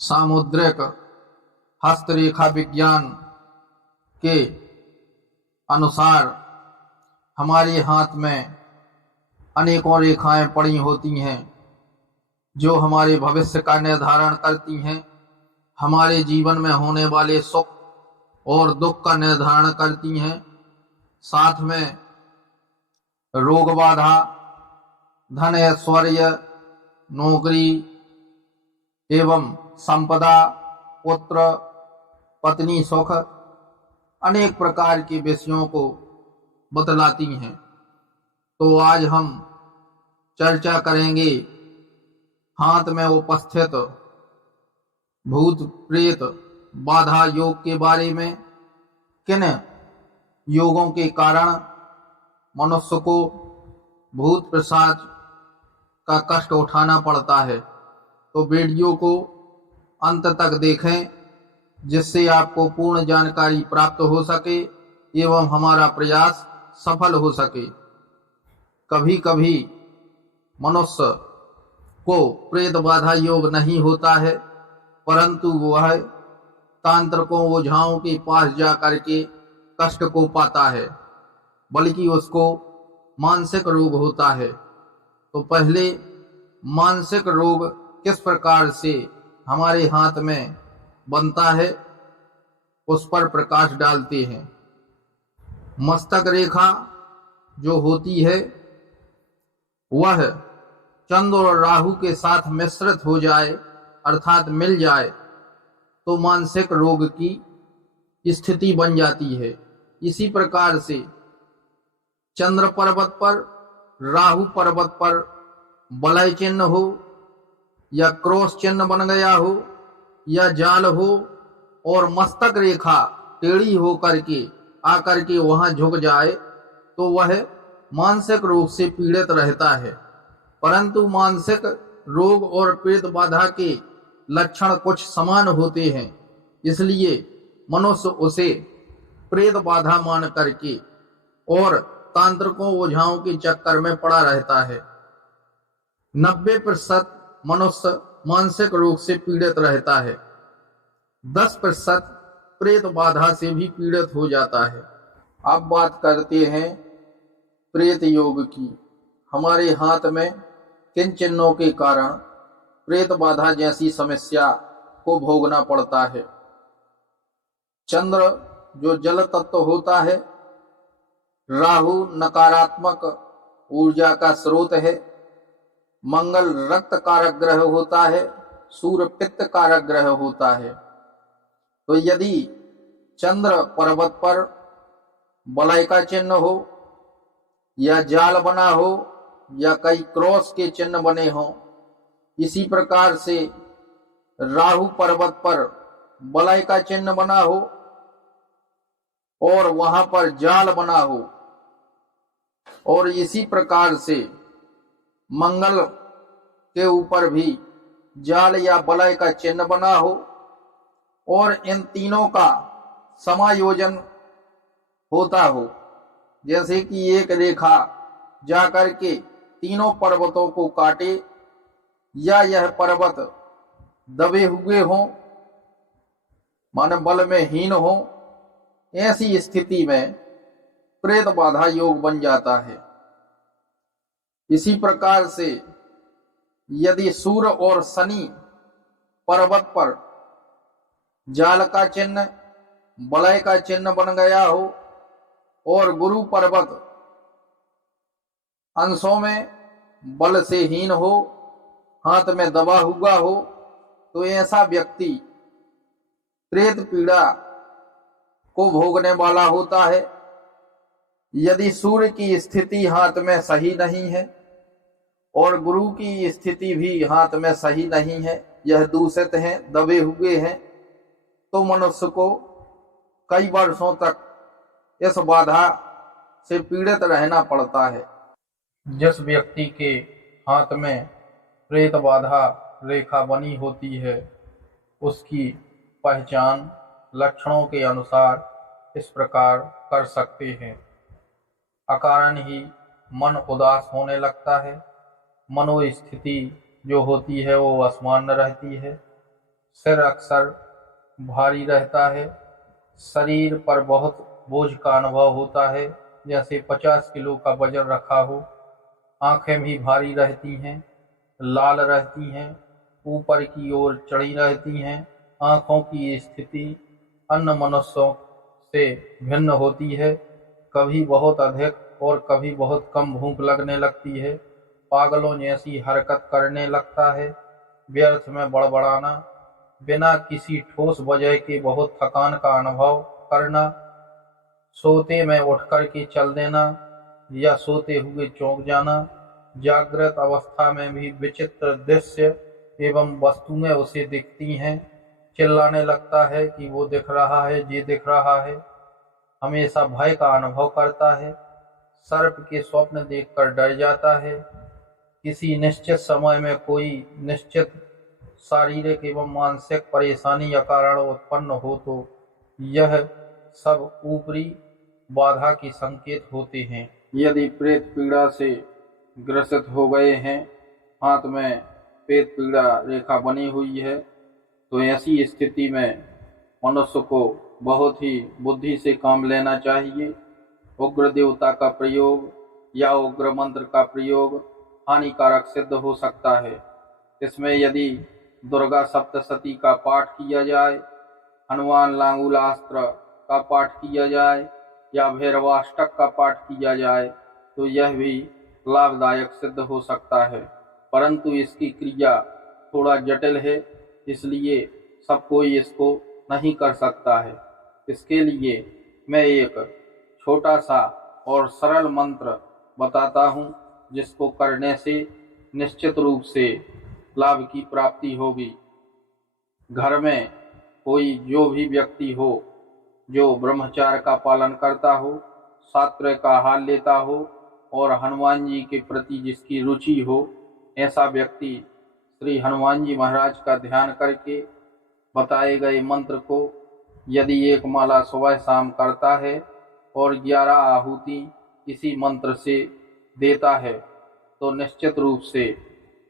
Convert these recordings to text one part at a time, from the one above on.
सामुद्रिक हस्तरेखा विज्ञान के अनुसार हमारे हाथ में अनेकों रेखाएं पड़ी होती हैं जो हमारे भविष्य का निर्धारण करती हैं, हमारे जीवन में होने वाले सुख और दुख का निर्धारण करती हैं। साथ में रोग बाधा, धन ऐश्वर्य, नौकरी एवं संपदा, पुत्र पत्नी सुख, अनेक प्रकार के विषयों को बतलाती हैं। तो आज हम चर्चा करेंगे हाथ में उपस्थित भूत प्रेत बाधा योग के बारे में। किन योगों के कारण मनुष्य को भूत पिशाच का कष्ट उठाना पड़ता है। तो वीडियो को अंत तक देखें जिससे आपको पूर्ण जानकारी प्राप्त हो सके एवं हमारा प्रयास सफल हो सके। कभी कभी मनुष्य को प्रेत बाधा योग नहीं होता है, परंतु वह तांत्रिकों ओझाओं के पास जा करके कष्ट को पाता है, बल्कि उसको मानसिक रोग होता है। तो पहले मानसिक रोग किस प्रकार से हमारे हाथ में बनता है उस पर प्रकाश डालते हैं। मस्तक रेखा जो होती है वह चंद्र और राहु के साथ मिश्रित हो जाए अर्थात मिल जाए तो मानसिक रोग की स्थिति बन जाती है। इसी प्रकार से चंद्र पर्वत पर, राहु पर्वत पर वलय चिन्ह हो या क्रॉस चिन्ह बन गया हो या जाल हो और मस्तक रेखा टेढ़ी हो करके आकर के वहां झुक जाए तो वह मानसिक रोग से पीड़ित रहता है। परंतु मानसिक रोग और प्रेत बाधा के लक्षण कुछ समान होते हैं, इसलिए मनुष्य उसे प्रेत बाधा मान करके और तांत्रिकों ओझाओं के चक्कर में पड़ा रहता है। 90% मनुष्य मानसिक रोग से पीड़ित रहता है, 10% प्रेत बाधा से भी पीड़ित हो जाता है। अब बात करते हैं प्रेत योग की। हमारे हाथ में किन चिन्हों के कारण प्रेत बाधा जैसी समस्या को भोगना पड़ता है। चंद्र जो जल तत्व होता है, राहु नकारात्मक ऊर्जा का स्रोत है, मंगल रक्त कारक ग्रह होता है, सूर्य पित्त कारक ग्रह होता है। तो यदि चंद्र पर्वत पर वलय का चिन्ह हो या जाल बना हो या कई क्रॉस के चिन्ह बने हों, इसी प्रकार से राहु पर्वत पर वलय का चिन्ह बना हो और वहां पर जाल बना हो और इसी प्रकार से मंगल के ऊपर भी जाल या वलय का चिन्ह बना हो और इन तीनों का समायोजन होता हो, जैसे कि एक रेखा जाकर के तीनों पर्वतों को काटे या यह पर्वत दबे हुए हों, माने बल में हीन हो, ऐसी स्थिति में प्रेत बाधा योग बन जाता है। इसी प्रकार से यदि सूर्य और शनि पर्वत पर जाल का चिन्ह, वलय का चिन्ह बन गया हो और गुरु पर्वत अंशों में बल से हीन हो, हाथ में दबा हुआ हो, तो ऐसा व्यक्ति प्रेत पीड़ा को भोगने वाला होता है। यदि सूर्य की स्थिति हाथ में सही नहीं है और गुरु की स्थिति भी हाथ में सही नहीं है, यह दूषित हैं, दबे हुए हैं, तो मनुष्य को कई वर्षों तक इस बाधा से पीड़ित रहना पड़ता है। जिस व्यक्ति के हाथ में प्रेत बाधा रेखा बनी होती है उसकी पहचान लक्षणों के अनुसार इस प्रकार कर सकते हैं। अकारण ही मन उदास होने लगता है, मनोस्थिति जो होती है वो असमान्य रहती है, सिर अक्सर भारी रहता है। शरीर पर बहुत बोझ का अनुभव होता है, जैसे 50 किलो का वजन रखा हो। आंखें भी भारी रहती हैं, लाल रहती हैं, ऊपर की ओर चढ़ी रहती हैं। आंखों की स्थिति अन्य मनुष्यों से भिन्न होती है। कभी बहुत अधिक और कभी बहुत कम भूख लगने लगती है। पागलों जैसी हरकत करने लगता है। व्यर्थ में बड़बड़ाना, बिना किसी ठोस वजह के बहुत थकान का अनुभव करना, सोते में उठ कर के चल देना या सोते हुए चौंक जाना, जागृत अवस्था में भी विचित्र दृश्य एवं वस्तुएं उसे दिखती हैं। चिल्लाने लगता है कि वो दिख रहा है, ये दिख रहा है। हमेशा भय का अनुभव करता है। सर्प के स्वप्न देखकर डर जाता है। किसी निश्चित समय में कोई निश्चित शारीरिक एवं मानसिक परेशानी या कारण उत्पन्न हो तो यह सब ऊपरी बाधा के संकेत होते हैं। यदि प्रेत पीड़ा से ग्रसित हो गए हैं, हाथ में प्रेत पीड़ा रेखा बनी हुई है, तो ऐसी स्थिति में मनुष्य को बहुत ही बुद्धि से काम लेना चाहिए। उग्र देवता का प्रयोग या उग्र मंत्र का प्रयोग हानिकारक सिद्ध हो सकता है। इसमें यदि दुर्गा सप्तशती का पाठ किया जाए, हनुमान लांगूलास्त्र का पाठ किया जाए या भैरवाष्टक का पाठ किया जाए तो यह भी लाभदायक सिद्ध हो सकता है, परंतु इसकी क्रिया थोड़ा जटिल है, इसलिए सब कोई इसको नहीं कर सकता है। इसके लिए मैं एक छोटा सा और सरल मंत्र बताता हूँ, जिसको करने से निश्चित रूप से लाभ की प्राप्ति होगी। घर में कोई जो भी व्यक्ति हो जो ब्रह्मचार्य का पालन करता हो, शास्त्र का आहार लेता हो और हनुमान जी के प्रति जिसकी रुचि हो, ऐसा व्यक्ति श्री हनुमान जी महाराज का ध्यान करके बताए गए मंत्र को यदि एक माला सुबह शाम करता है और 11 आहुति इसी मंत्र से देता है तो निश्चित रूप से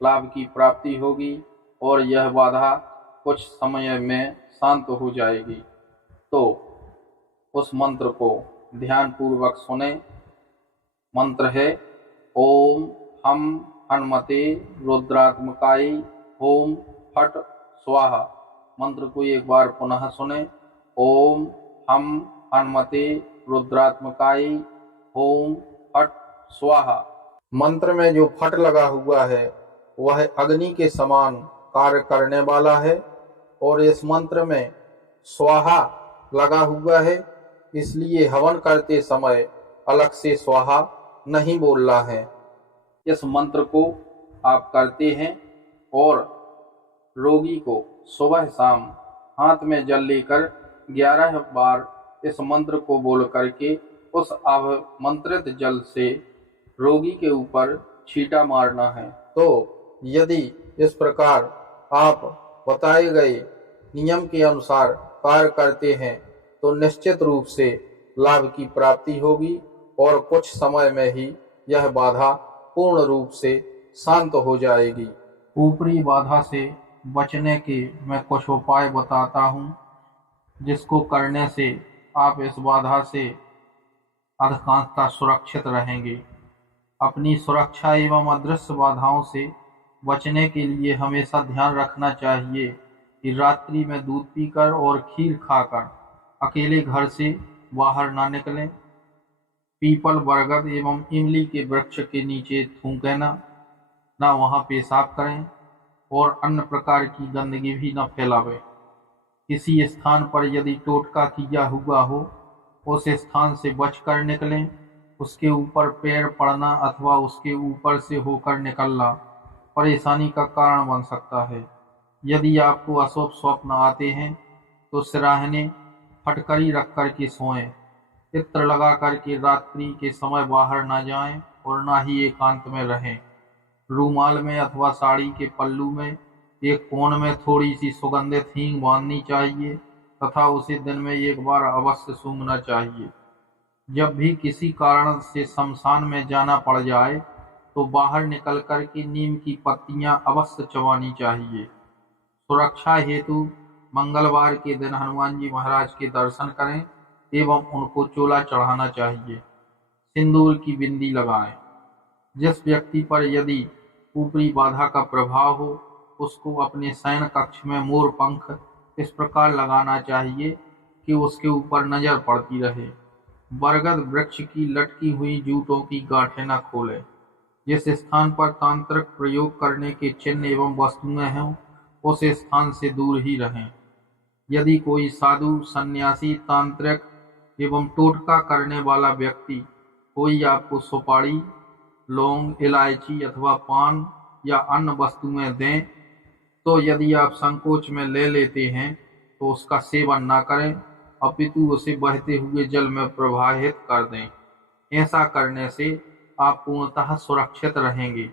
लाभ की प्राप्ति होगी और यह बाधा कुछ समय में शांत हो जाएगी। तो उस मंत्र को ध्यान पूर्वक सुने। मंत्र है ओम हम हनुमते रुद्रात्मकाय ओम फट स्वाहा। मंत्र को एक बार पुनः सुने। ओम हम हनुमते रुद्रात्मकाय ओम फट स्वाहा। मंत्र में जो फट लगा हुआ है वह अग्नि के समान कार्य करने वाला है और इस मंत्र में स्वाहा लगा हुआ है, इसलिए हवन करते समय अलग से स्वाहा नहीं बोलना है। इस मंत्र को आप करते हैं और रोगी को सुबह शाम हाथ में जल लेकर 11 बार इस मंत्र को बोल करके उस आमंत्रित जल से रोगी के ऊपर छींटा मारना है। तो यदि इस प्रकार आप बताए गए नियम के अनुसार कार्य करते हैं तो निश्चित रूप से लाभ की प्राप्ति होगी और कुछ समय में ही यह बाधा पूर्ण रूप से शांत हो जाएगी। ऊपरी बाधा से बचने के मैं कुछ उपाय बताता हूँ, जिसको करने से आप इस बाधा से अधिकांशतः सुरक्षित रहेंगे। अपनी सुरक्षा एवं अदृश्य बाधाओं से बचने के लिए हमेशा ध्यान रखना चाहिए कि रात्रि में दूध पीकर और खीर खाकर अकेले घर से बाहर ना निकलें। पीपल, बरगद एवं इमली के वृक्ष के नीचे थूकें ना वहाँ पेशाब करें और अन्य प्रकार की गंदगी भी न फैलावें। किसी स्थान पर यदि टोटका किया हुआ हो उस स्थान से बचकर निकलें। उसके ऊपर पैर पड़ना अथवा उसके ऊपर से होकर निकलना परेशानी का कारण बन सकता है। यदि आपको अशुभ स्वप्न आते हैं तो सिराहने फटकरी रख कर के सोएं। इत्र लगा करके रात्रि के समय बाहर न जाएं और ना ही एकांत में रहें। रूमाल में अथवा साड़ी के पल्लू में एक कोण में थोड़ी सी सुगंधित हींग बांधनी चाहिए तथा उसे दिन में एक बार अवश्य सूंघना चाहिए। जब भी किसी कारण से शमशान में जाना पड़ जाए तो बाहर निकल कर के नीम की पत्तियां अवश्य चबानी चाहिए। सुरक्षा हेतु मंगलवार के दिन हनुमान जी महाराज के दर्शन करें एवं उनको चोला चढ़ाना चाहिए। सिंदूर की बिंदी लगाएं। जिस व्यक्ति पर यदि ऊपरी बाधा का प्रभाव हो उसको अपने शयन कक्ष में मोर पंख इस प्रकार लगाना चाहिए कि उसके ऊपर नजर पड़ती रहे। बरगद वृक्ष की लटकी हुई जूटों की गांठें न खोलें। जिस स्थान पर तांत्रिक प्रयोग करने के चिन्ह एवं वस्तुएं हों उस स्थान से दूर ही रहें। यदि कोई साधु, सन्यासी, तांत्रिक एवं टोटका करने वाला व्यक्ति कोई आपको सुपारी, लौंग, इलायची अथवा पान या अन्य वस्तुएं दें तो यदि आप संकोच में ले लेते हैं तो उसका सेवन न करें, अपितु उसे बहते हुए जल में प्रवाहित कर दें। ऐसा करने से आप पूर्णतः सुरक्षित रहेंगे।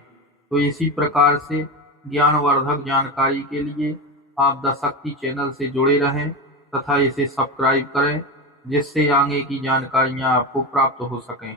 तो इसी प्रकार से ज्ञानवर्धक जानकारी के लिए आप द शक्ति चैनल से जुड़े रहें तथा इसे सब्सक्राइब करें, जिससे आगे की जानकारियां आपको प्राप्त हो सकें।